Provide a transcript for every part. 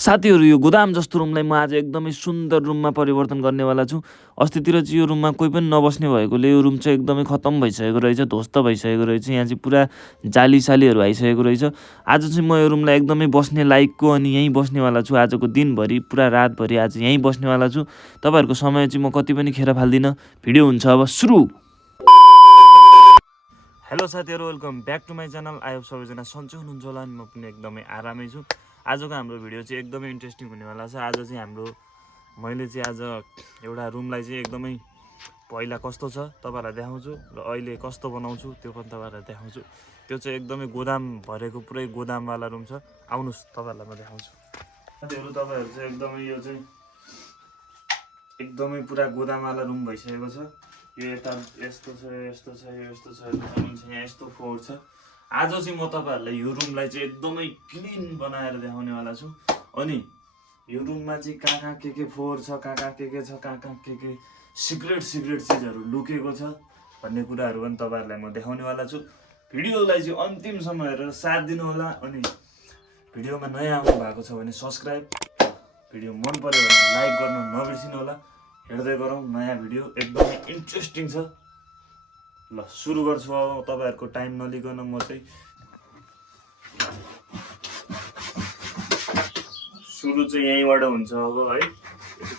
साथीहरू यो गोदाम जस्तो रुमलाई म आज एकदमै सुन्दर रुममा परिवर्तन गर्नेवाला छु। अस्तितिर चाहिँ यो रुममा कोही पनि नबस्ने भएकोले यो रुम चाहिँ एकदमै खतम भइसकेको रहेछ, ध्वस्त भइसकेको रहेछ। यहाँ चाहिँ पुरा जालीसालीहरू आइसकेको रहेछ। आज चाहिँ म यो रुमलाई एकदमै बस्ने लायकको अनि यहीँ बस्नेवाला छु। आजको दिनभरि पुरा रातभरि आज यहीँ बस्नेवाला छु। तपाईँहरूको समय चाहिँ म कति पनि खेर फाल्दिनँ। भिडियो हुन्छ अब सुरु। हेलो साथीहरू, welcome back to my channel. I hope सबैजना सन्चै हुनुहुन्छ होला अनि म पनि एकदमै आरामै छु। आजको हाम्रो भिडियो चाहिँ एकदमै इन्ट्रेस्टिङ हुनेवाला छ। आज चाहिँ मैले चाहिँ आज एउटा रुमलाई चाहिँ एकदमै पहिला कस्तो छ तपाईँहरूलाई देखाउँछु र अहिले कस्तो बनाउँछु त्यो पनि तपाईँहरूलाई देखाउँछु। त्यो चाहिँ एकदमै गोदाम भरेको पुरै गोदामवाला रुम छ। आउनुहोस् तपाईँहरूलाई म देखाउँछु। साथीहरू तपाईँहरू चाहिँ एकदमै यो चाहिँ एकदमै पुरा गोदामवाला रुम भइसकेको छ। यो यता यस्तो छ, यस्तो छ, यस्तो छ, यहाँ यस्तो फ्लोर छ। आज चाहिँ म तपाईँहरूलाई यो रुमलाई चाहिँ एकदमै क्लिन बनाएर देखाउनेवाला छु। अनि यो रुममा चाहिँ कहाँ के फोहोर छ, कहाँ के छ, कहाँ के सिक्रेट चिजहरू लुकेको छ भन्ने कुराहरू पनि तपाईँहरूलाई म देखाउनेवाला छु। भिडियोलाई चाहिँ अन्तिमसम्म हेरेर साथ दिनु होला। अनि भिडियोमा नयाँ आउनु भएको छ भने सब्सक्राइब, भिडियो मन पर्यो भने लाइक गर्न नबिर्सिनु होला। हेर्दै गरौँ, नयाँ भिडियो एकदमै इन्ट्रेस्टिङ छ। ल सुरु गर्छु अब, तपाईँहरूको टाइम नलिकन म चाहिँ सुरु चाहिँ यहीँबाट हुन्छ अब है।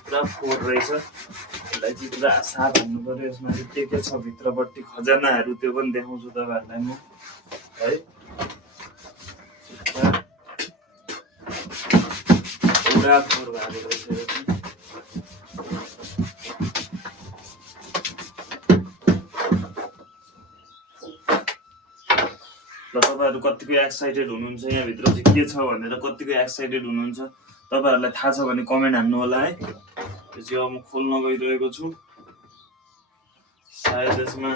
पुरा फोहोर रहेछ, यसलाई चाहिँ पुरा साफ हान्नु पर्यो। यसमा चाहिँ के छ भित्रपट्टि खजानाहरू त्यो पनि देखाउँछु तपाईँहरूलाई म है। पुरा फोहोर भएको रहेछ। र तपाईँहरू कतिको एक्साइटेड हुनुहुन्छ यहाँभित्र चाहिँ के छ भनेर, कतिको एक्साइटेड हुनुहुन्छ तपाईँहरूलाई थाहा छ भने कमेन्ट हान्नु होला है। त्यो चाहिँ अब म खोल्न गइरहेको छु। सायद यसमा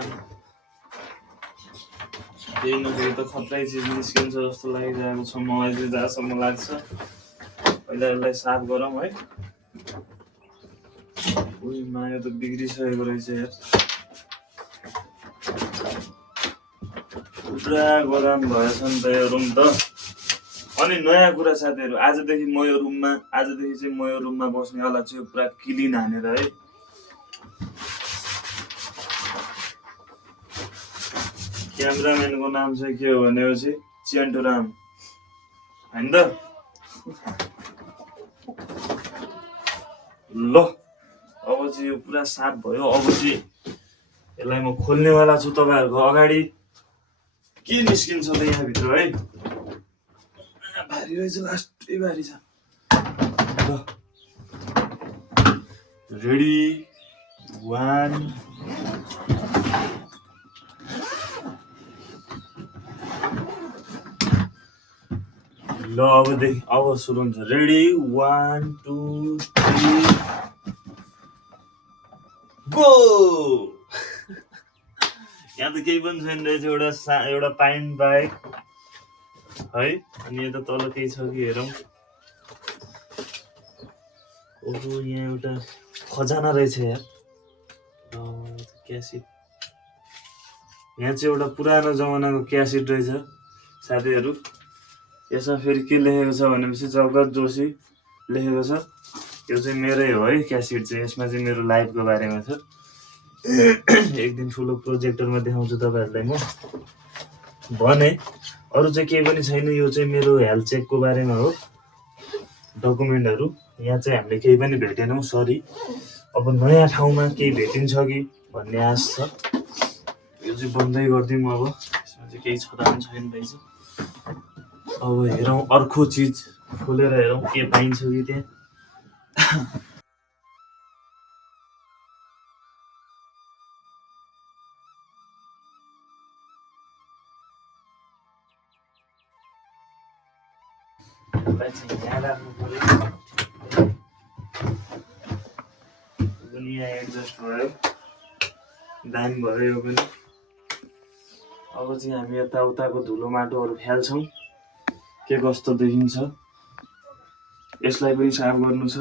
केही न केही त खतरै चिज निस्किन्छ जस्तो लागिरहेको छ मलाई चाहिँ, जहाँसम्म लाग्छ। पहिला यसलाई साफ गरौँ है। उही माया त बिग्रिसकेको रहेछ यार, पुरा गोदाम भएछ नि त यो रुम त। अनि नयाँ कुरा साथीहरू, आजदेखि चाहिँ म यो रुममा बस्नेवाला छु पुरा क्लिन हानेर है। क्यामेराम्यानको नाम चाहिँ के हो भनेपछि चिन्टुराम होइन त। ल अब चाहिँ यो पुरा साफ भयो। अब चाहिँ यसलाई म खोल्नेवाला छु तपाईँहरूको अगाडि। के निस्किन्छ त यहाँभित्र है, भारी रहेछ, लास्टै भारी छ। ल रेडी, 1 ल अब सुरु हुन्छ। Ready, 1 2 3 go. यहाँ त केही पनि छैन रहेछ, एउटा पाइन बाइक है। अनि यता तल केही छ कि हेरौँ। ओहो, यहाँ एउटा खजाना रहेछ यार, क्यासेट। यहाँ चाहिँ एउटा पुरानो जमानाको क्यासेट रहेछ साथीहरू। यसमा फेरि के लेखेको छ भनेपछि जगत जोशी लेखेको छ। यो चाहिँ मेरै हो है क्यासेट चाहिँ। यसमा चाहिँ मेरो लाइफको बारेमा छ। एक दिन ठुलो प्रोजेक्टरमा देखाउँछु तपाईँहरूलाई म भने। अरू चाहिँ केही पनि छैन। यो चाहिँ मेरो हेल्थ चेकको बारेमा हो, डकुमेन्टहरू। यहाँ चाहिँ हामीले केही पनि भेटेनौँ, सरी। अब नयाँ ठाउँमा केही भेटिन्छ कि भन्ने आश छ। यो चाहिँ बन्दै गरिदिउँ अब। यसमा चाहिँ केही छँदा पनि छैन रहेछ। अब हेरौँ अर्को चिज खोलेर हेरौँ के पाइन्छ कि त्यहाँ। यहाँ राख्नु पर्यो पनि। यहाँ एडजस्ट भयो, दामी भयो यो पनि। अब चाहिँ हामी यताउताको धुलो माटोहरू फ्याल्छौँ, के कस्तो देखिन्छ। यसलाई पनि साफ गर्नु छ।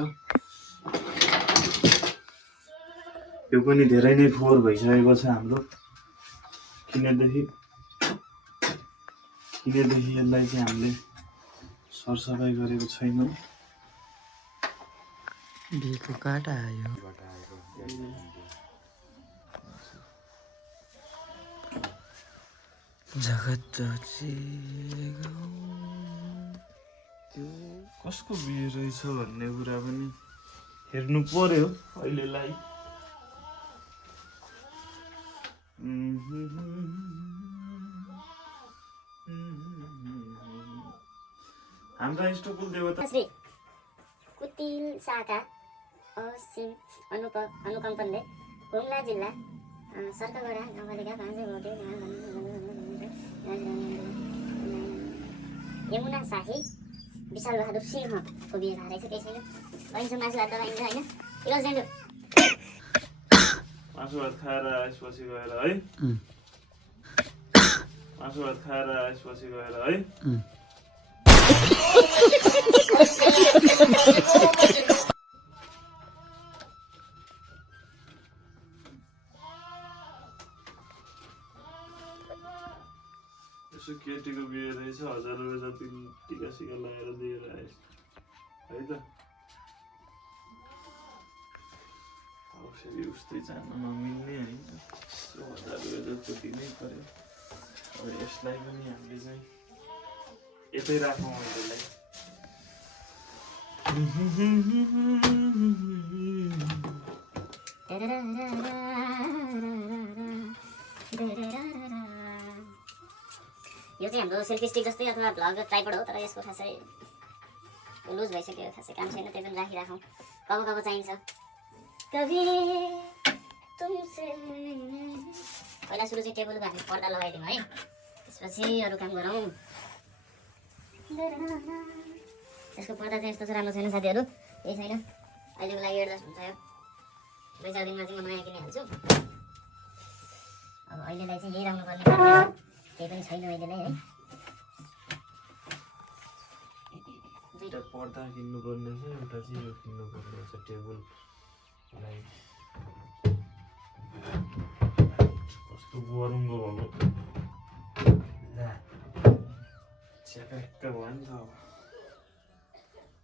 यो पनि धेरै नै फोहोर भइसकेको छ हाम्रो। किनदेखि यसलाई चाहिँ हामीले सरसफाइ गरेको छैनौँ। बिहेको काटा आयो जगत त्यो कसको बिहे रहेछ भन्ने कुरा पनि हेर्नु पर्यो अहिलेलाई। हाम्रा इष्टकुल देवता श्री कुटिल शाखा असिम अनुकम्पनले हुम्ला जिल्ला सर्कगडा गाउँपालिका 5 भोटे यमुना शाही विशाल बहादुर सिंहको बिहे भएको रहेछ। केही छैन, बहिन्छ मासु भात दबाइन्छ होइन। मासु भात खाएर आएपछि गएर है, मासु भात खाएर आएपछि गएर है। यसो केटीको बिहे रहेछ, 1000 रुपियाँ जति टिका सिका लगाएर दिएर आएछ है त। अब फेरि उस्तै जान नमिल्ने होइन, 1000 रुपियाँ जति दिनै पर्यो। अब यसलाई पनि हामीले चाहिँ यतै राखौँ यसलाई। यो चाहिँ हाम्रो सेल्फी स्टिक जस्तै अथवा भ्लग ट्राइपड हो, तर यसको खासै लुज भइसक्यो, खासै काम छैन। त्यो पनि राखिराखौँ, कब कब चाहिन्छ। कभी तुमसे पहिला सुरु चाहिँ टेबलको हामी पर्दा लगाइदिउँ है, त्यसपछि अरू काम गरौँ। त्यसको पर्दा चाहिँ यस्तो चाहिँ राम्रो छैन साथीहरू, केही छैन। अहिलेको लागि एडजस्ट हुन्छ। यो 2-4 दिनमा चाहिँ म नयाँ किनिहाल्छु। अब अहिलेलाई चाहिँ यही राख्नु पर्ने, केही पनि छैन अहिलेलाई है। एउटा पर्दा किन्नुपर्ने छ, एउटा चाहिँ यो किन्नुपर्ने छ टेबल लाइट। कस्तो गरुङ्गो भएको च्याप्याक्क भयो नि त।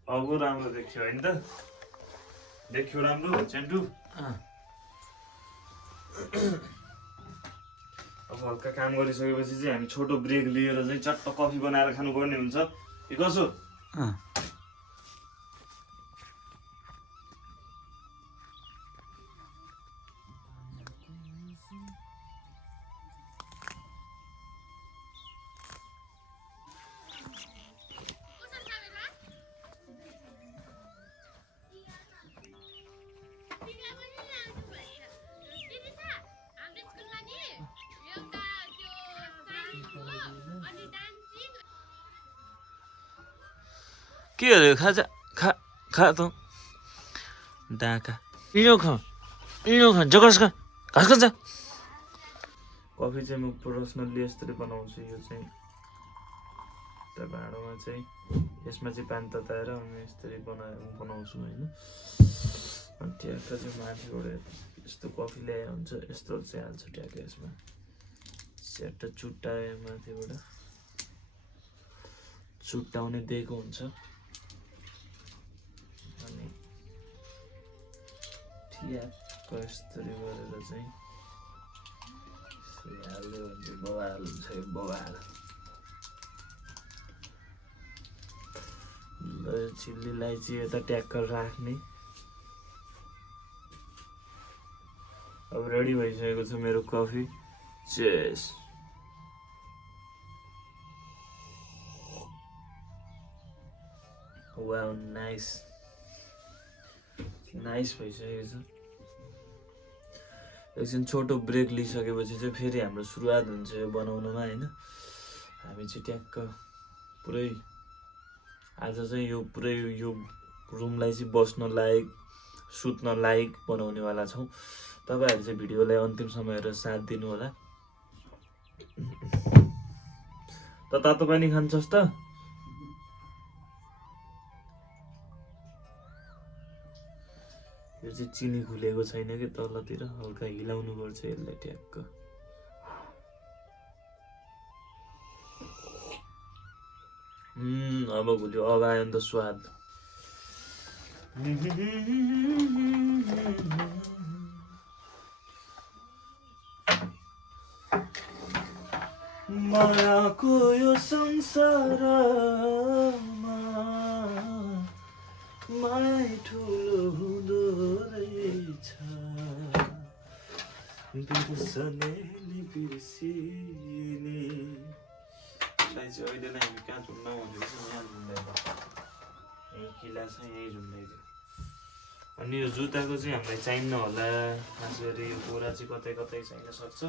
अब राम्रो देखियो होइन त? देखियो राम्रो चेन्टु? अब हल्का काम गरिसकेपछि चाहिँ हामी छोटो ब्रेक लिएर चाहिँ चट्ट कफी बनाएर खानुपर्ने हुन्छ कि कसो? के अरे खाजा खा खा त डाका इनो खा जगस खा घाँस खा। कफी चाहिँ म पर्सनल्ली यसरी बनाउँछु। यो चाहिँ एउटा भाँडोमा चाहिँ यसमा चाहिँ पानी तताएर म यसरी बनाउँछु होइन। अनि ट्याक्क चाहिँ माथिबाट यस्तो कफी ल्याए हुन्छ, यस्तोहरू चाहिँ हाल्छु ट्याक्क यसमा, स्याट्ट चुट्टाए माथिबाट चुट्टाउने दिएको हुन्छ। अनि ट्याक्क यसरी गरेर चाहिँ हाल्यो भने बवाल हुन्छ। यो बवाल चिल्ली इलाइची यता ट्याक्क राख्ने। अब रेडी भइसकेको छ मेरो कफी। चेस। वाउ नाइस भइसकेको छ। एकछिन छोटो ब्रेक लिइसकेपछि चाहिँ फेरि हाम्रो सुरुवात हुन्छ यो बनाउनमा होइन। हामी चाहिँ ट्याक्क पुरै आज चाहिँ यो पुरै यो रुमलाई चाहिँ बस्न लायक, सुत्न लायक बनाउनेवाला छौँ। तपाईँहरू चाहिँ भिडियोलाई अन्तिमसम्म हेरेर साथ दिनु होला। त तातो पानी खान्छस् त? यो चाहिँ चिनी खुलेको छैन कि तलतिर, हल्का हिलाउनु पर्छ यसलाई ट्याक्क। अब घुल्यो, अब आयो नि त स्वाद। मायाको यो संसारमा माया ठुलो हुँदो रहेछ बिर्सने नि बिर्सिने चाहिँ अहिले नै हामी कहाँ झुम्न भनेको छ यहाँ झुम्दैन यही किला छ यही झुम्दैन अनि यो जुत्ताको चाहिँ हामीलाई चाहिन्न होला खास गरी यो बोरा चाहिँ कतै कतै चाहिन सक्छ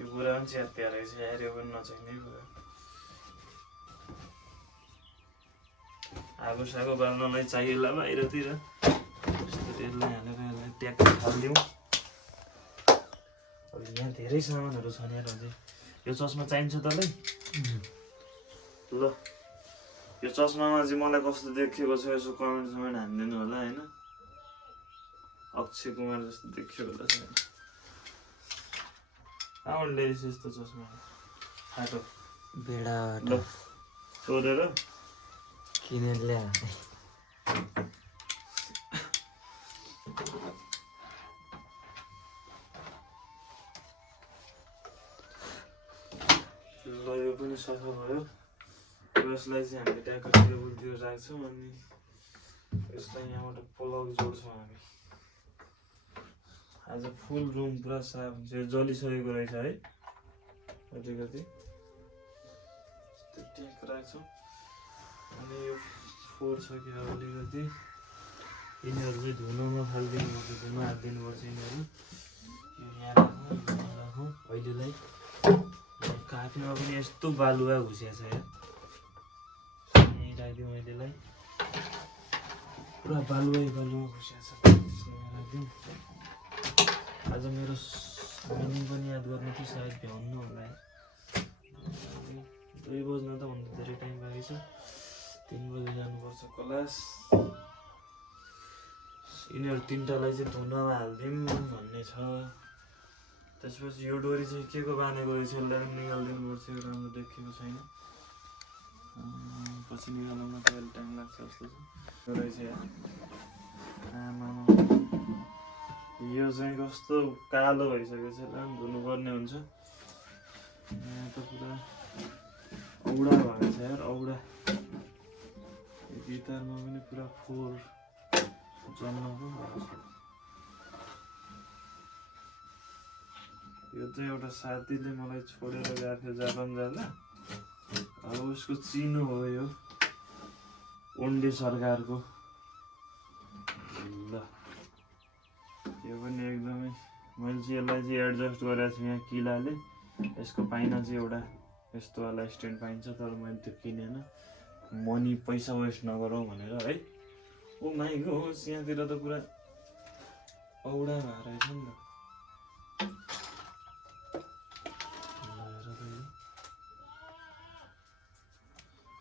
यो बोरा पनि च्यात्या रहेछ यार यो पनि नचाहिने बोरा आगो सागो बाल्नलाई चाहिएला बाहिरतिर यस्तो यसलाई हालेर यसलाई ट्याक्क हालिदिउँ अब यहाँ धेरै सामानहरू छ नि यार अझै यो चस्मा चाहिन्छ तँलाई ल यो चस्मामा चाहिँ मलाई कस्तो देखेको छ यसो कमेन्ट हानिदिनु होला होइन अक्षय कुमार जस्तो देखियो होला छैन कहाँबाट ल्याएछ यस्तो चस्मा फाटो बेडाबाट ल सोधेर किनेर ल्या ल यो पनि सफा भयो यसलाई चाहिँ हामीले ट्याक्क टेबलतिर राख्छौँ अनि यसलाई यहाँबाट प्लग जोड्छौँ हामी आज फुल रुम पुरा साफ हुन्छ यो जलिसकेको रहेछ है अलिकति ट्याक्क राख्छौँ अनि यो फोहोर छ कि अलिकति यिनीहरू चाहिँ धुनमा फालिदिनुपर्छ धुन हालिदिनुपर्छ यिनीहरू यो यहाँ राखौँ अहिलेलाई काट्नुमा पनि यस्तो बालुवा घुसिया छ यार यहीँ राखिदिउँ अहिलेलाई पुरा बालुवा घुसिया छ राखिदिउँ आज मेरो मिनिङ पनि याद गर्नु थियो सायद भ्याउनु होला 2 बज्न त भन्दा धेरै टाइम बाँकी छ 3 बजे जानुपर्छ क्लास यिनीहरू तिनटालाई चाहिँ धुनमा हालिदिउँ भन्ने छ त्यसपछि यो डोरी चाहिँ के को बाँधेको रहेछ यसलाई पनि निकालिदिनुपर्छ यो राम्रो देखेको छैन पछि निकाल्नुमा त अहिले टाइम लाग्छ जस्तो छ रहेछ आमा यो चाहिँ कस्तो कालो भइसकेको छ यसलाई पनि धुनुपर्ने हुन्छ यहाँ त पुरा औडा भएको छ यार औडा गिटारमा पनि पुरा फोहोर जन्मको भएको छ यो चाहिँ एउटा साथीले मलाई छोडेर गएको थियो जापान जाँदा अब उसको चिनो हो यो ओन्डे सरकारको ल यो पनि एकदमै मैले चाहिँ यसलाई चाहिँ एडजस्ट गरेको छु यहाँ किलाले यसको पाइना चाहिँ एउटा यस्तोवाला स्ट्यान्ड पाइन्छ तर मैले त्यो किनेन मनी पैसा वेस्ट नगरौँ भनेर है ओ माइ गॉड यहाँतिर त पुरा औडा भएर रहेछ नि त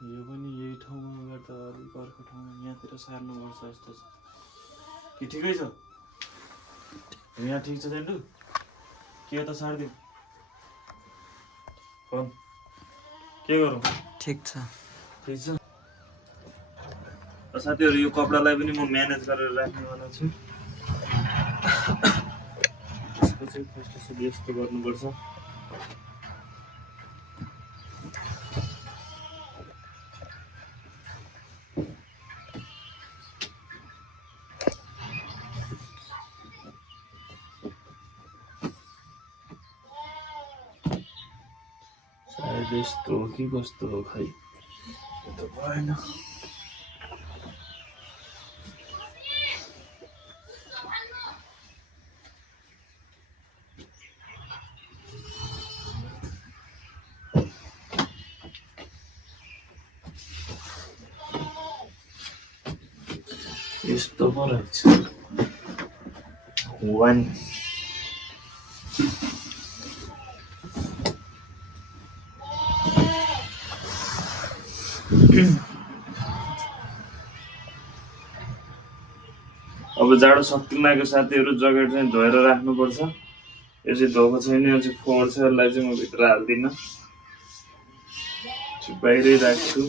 यो पनि यही ठाउँमा गर्दा अलिक अर्को ठाउँमा यहाँतिर सार्नुपर्छ जस्तो छ कि ठिकै छ यहाँ ठिक छ जेन्डु के त सारिदिउँ फोन के गरौँ ठिक छ ठिक छ साथीहरू यो कपडालाई पनि म म्यानेज गरेर राख्नेवाला छु यसको चाहिँ फर्स्ट यस्तो गर्नुपर्छ यस्तो हो कि कस्तो हो खै त भएन यस्तो पो रहेछ वान अब जाडो सक्ति लागेको साथीहरू ज्याकेट चाहिँ धोएर राख्नुपर्छ यो चाहिँ धोएको छैन यो चाहिँ फोहोर छ यसलाई चाहिँ म भित्र हाल्दिनँ बाहिरै राख्छु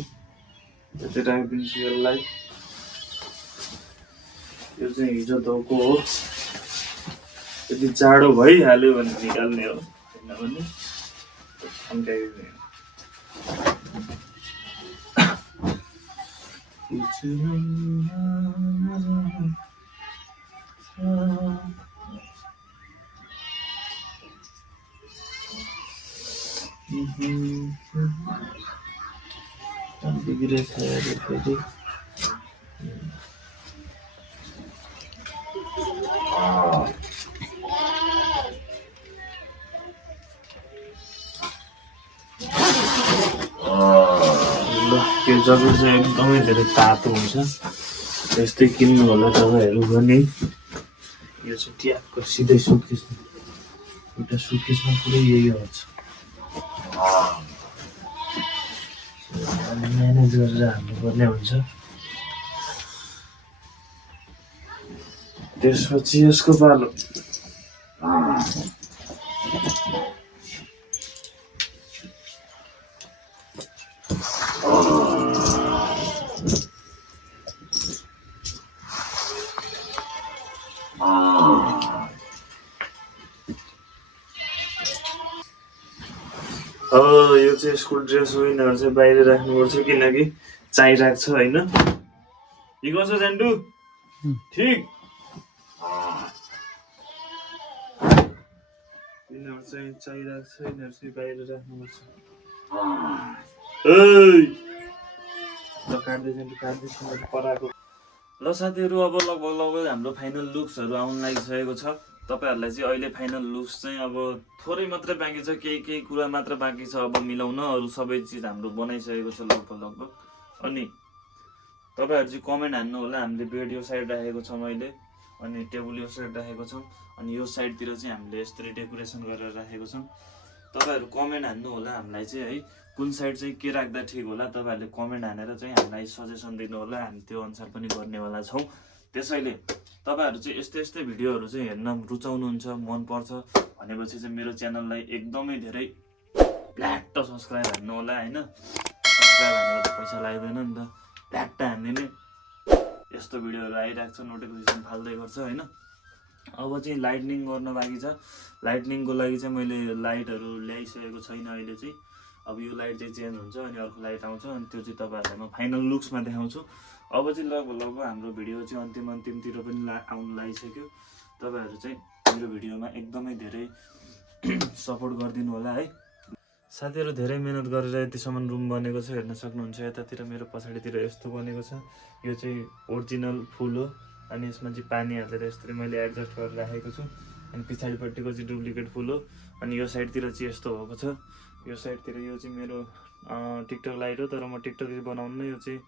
यतै राखिदिन्छु यसलाई यो चाहिँ हिजो धोको हो यदि जाडो भइहाल्यो भने निकाल्ने हो किनभने थन्काइदिने बिग्रेछ फेरि त्यो जब चाहिँ एकदमै धेरै तातो हुन्छ त्यस्तै किन्नु होला तपाईँहरू पनि यो चाहिँ ट्यापको सिधै सुटकेस एउटा सुटकेसमा पुरै यही हुन्छ म्यानेज गरेर हाल्नुपर्ने हुन्छ त्यसपछि यसको पालो यो चाहिँ स्कुल ड्रेस हो यिनीहरू चाहिँ बाहिर राख्नुपर्छ किनकि चाहिरहेको छ होइन के गर्छ जान्डु ठिक यिनीहरू चाहिँ चाहिरहेको छ यिनीहरू चाहिँ बाहिर राख्नुपर्छ ल काट्दैछ पराएको ल साथीहरू अब लगभग हाम्रो फाइनल लुक्सहरू आउन लागिसकेको छ तपाईँहरूलाई चाहिँ अहिले फाइनल लुक्स चाहिँ अब थोरै मात्रै बाँकी छ केही कुरा मात्र बाँकी छ अब मिलाउन अरू सबै चिज हाम्रो बनाइसकेको छ लगभग अनि तपाईँहरू चाहिँ कमेन्ट हान्नु होला हामीले बेड यो साइड राखेको छौँ अहिले अनि टेबल यो साइड राखेको छौँ अनि यो साइडतिर चाहिँ हामीले यसरी डेकोरेसन गरेर राखेको छौँ तपाईँहरू कमेन्ट हान्नु होला हामीलाई चाहिँ है कुन साइड चाहिँ के राख्दा ठिक होला तपाईँहरूले कमेन्ट हानेर चाहिँ हामीलाई सजेसन दिनु होला हामी त्यो अनुसार पनि गर्नेवाला छौँ त्यसैले तपाईँहरू चाहिँ यस्तै भिडियोहरू चाहिँ हेर्न रुचाउनुहुन्छ मनपर्छ भनेपछि चाहिँ मेरो च्यानललाई एकदमै धेरै फ्ल्याट सब्सक्राइब हान्नु होला होइन सब्सक्राइब हानेर त पैसा लाग्दैन नि त फ्ल्याट हानिदिने यस्तो भिडियोहरू आइरहेको छ नोटिफिकेसन फाल्दै गर्छ होइन अब चाहिँ लाइटनिङ गर्न बाँकी छ लाइटनिङको लागि चाहिँ मैले लाइटहरू ल्याइसकेको छैन अहिले चाहिँ अब यो लाइट चाहिँ चेन्ज हुन्छ अनि अर्को लाइट आउँछ अनि त्यो चाहिँ तपाईँहरूलाई म फाइनल लुक्समा देखाउँछु अब चाहिँ लगभग हाम्रो भिडियो चाहिँ अन्तिमतिर पनि आउनु लागिसक्यो तपाईँहरू चाहिँ मेरो भिडियोमा एकदमै धेरै सपोर्ट गरिदिनु होला है साथीहरू धेरै मेहनत गरेर यतिसम्म रुम बनेको छ हेर्न सक्नुहुन्छ यतातिर मेरो पछाडितिर यस्तो बनेको छ यो चाहिँ ओरिजिनल फुल हो अनि यसमा चाहिँ पानी हालेर यसरी मैले एडजस्ट गरेर राखेको छु अनि पछाडिपट्टिको चाहिँ डुप्लिकेट फुल हो अनि यो साइडतिर चाहिँ यस्तो भएको छ यो साइडतिर यो चाहिँ मेरो टिकटक लाइट हो तर म टिकटक बनाउनु यो चाहिँ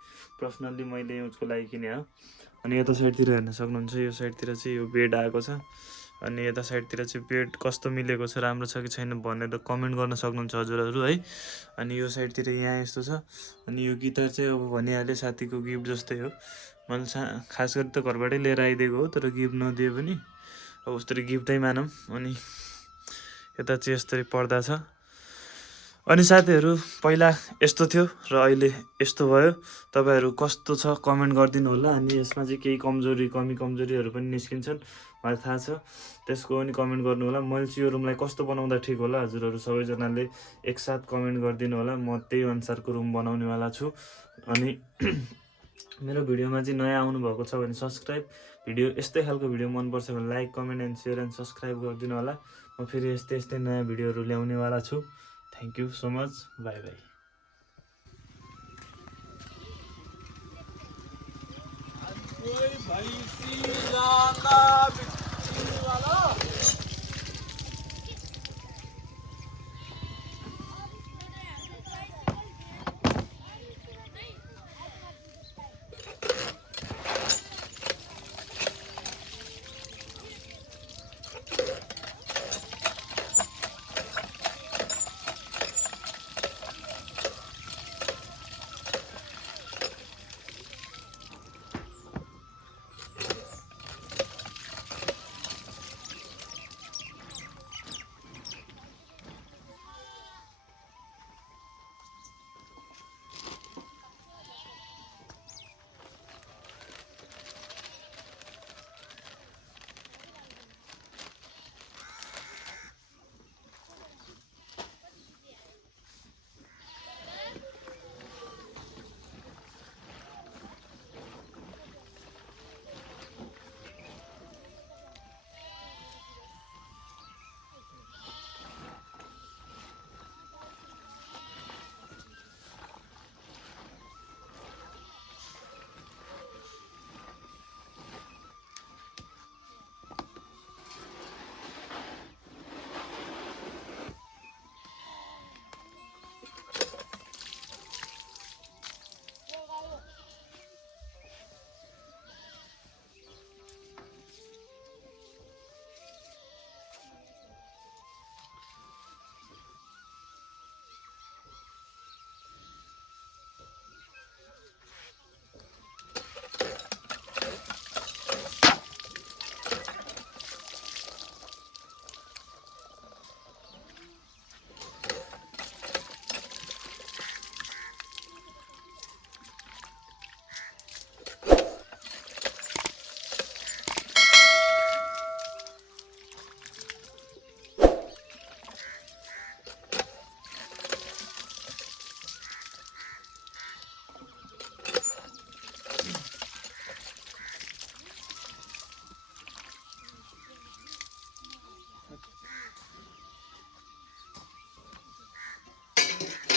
पर्सनल्ली मैले उसको लागि किने हो अनि यता साइडतिर हेर्न सक्नुहुन्छ यो साइडतिर चाहिँ यो बेड आएको छ अनि यता साइडतिर चाहिँ बेड कस्तो मिलेको छ राम्रो छ कि छैन भनेर कमेन्ट गर्न सक्नुहुन्छ हजुरहरू है अनि यो साइडतिर यहाँ यस्तो छ अनि यो गिटार चाहिँ अब भनिहालेँ साथीको गिफ्ट जस्तै हो मैले खास गरी त घरबाटै लिएर आइदिएको हो तर गिफ्ट नदिए पनि अब उस्तरी गिफ्टै मानौँ अनि यता चाहिँ यस्तरी पर्दा छ अनि साथीहरू पहिला यस्तो थियो र अहिले यस्तो भयो तपाईँहरू कस्तो छ कमेन्ट गरिदिनु होला अनि यसमा चाहिँ केही कमी कमजोरीहरू पनि निस्किन्छन् मलाई थाहा छ त्यसको पनि कमेन्ट गर्नु होला मैले चाहिँ यो रुमलाई कस्तो बनाउँदा ठिक होला हजुरहरू सबैजनाले एकसाथ कमेन्ट गरिदिनु होला म त्यही अनुसारको रुम बनाउनेवाला छु अनि मेरो भिडियोमा चाहिँ नयाँ आउनुभएको छ भने सब्सक्राइब भिडियो यस्तै खालको भिडियो मनपर्छ भने like comment and share and subscribe गरिदिनु होला म फेरि यस्तै नयाँ भिडियोहरू ल्याउनेवाला छु Thank you so much. Bye bye.